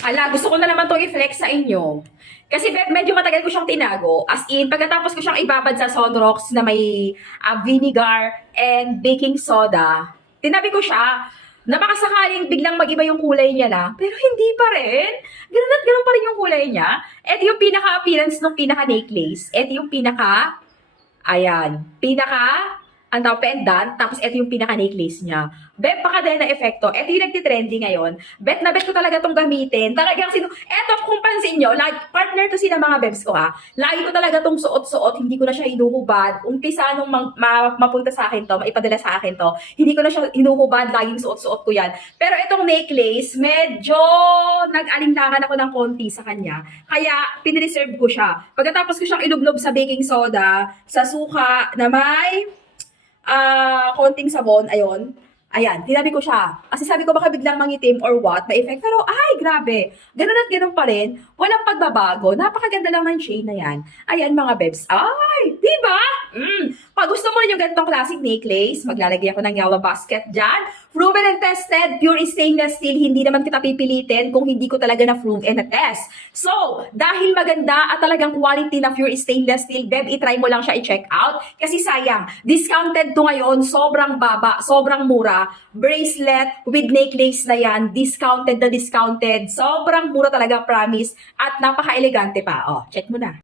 Ala, gusto ko na naman itong i-flex sa inyo. Kasi medyo matagal ko siyang tinago. As in, pagkatapos ko siyang ibabad sa Sunrocks na may vinegar and baking soda, tinabi ko siya. Napakasakaling biglang mag-iba yung kulay niya na, pero hindi pa rin. Ganun at ganun pa rin yung kulay niya. Ito yung pinaka-appearance ng pinaka-necklace. Ito yung ayan, ang tawag pendant, tapos ito yung pinaka-necklace niya. Bet, baka dahil na epekto, ito yung nagtitrending ngayon. Bet na bet ko talaga itong gamitin. Talagang eto kung pansin nyo, partner to sila mga bebs ko ha. Lagi ko talaga itong suot-suot, hindi ko na siya hinuhubad. Umpisa nung mapunta sa akin to, maipadala sa akin to, hindi ko na siya hinuhubad, laging suot-suot ko yan. Pero itong necklace, medyo nag-alinlangan ako ng konti sa kanya. Kaya, pinreserve ko siya. Pagkatapos ko siyang ilublob sa baking soda, sa suka na may konting sabon, ayun. Ayan, tinabi ko siya. Kasi sabi ko baka biglang mangitim or what, may effect. Pero ay, grabe. Ganun at ganun pa rin. Walang pagbabago. Napakaganda lang ng shade na yan. Ayan mga bebs. Ay, di ba? Pag gusto mo rin yung ganitong classic necklace, maglalagay ako ng yellow basket dyan. Proven and tested, pure stainless steel. Hindi naman kita pipilitin kung hindi ko talaga na-prove and na-test. So, dahil maganda at talagang quality na pure stainless steel, beb, itry mo lang siya i-check out. Kasi sayang, discounted to ngayon, sobrang baba, sobrang mura. Bracelet with necklace na yan, discounted na discounted. Sobrang mura talaga, promise. At napaka-elegante pa. Oh, check mo na.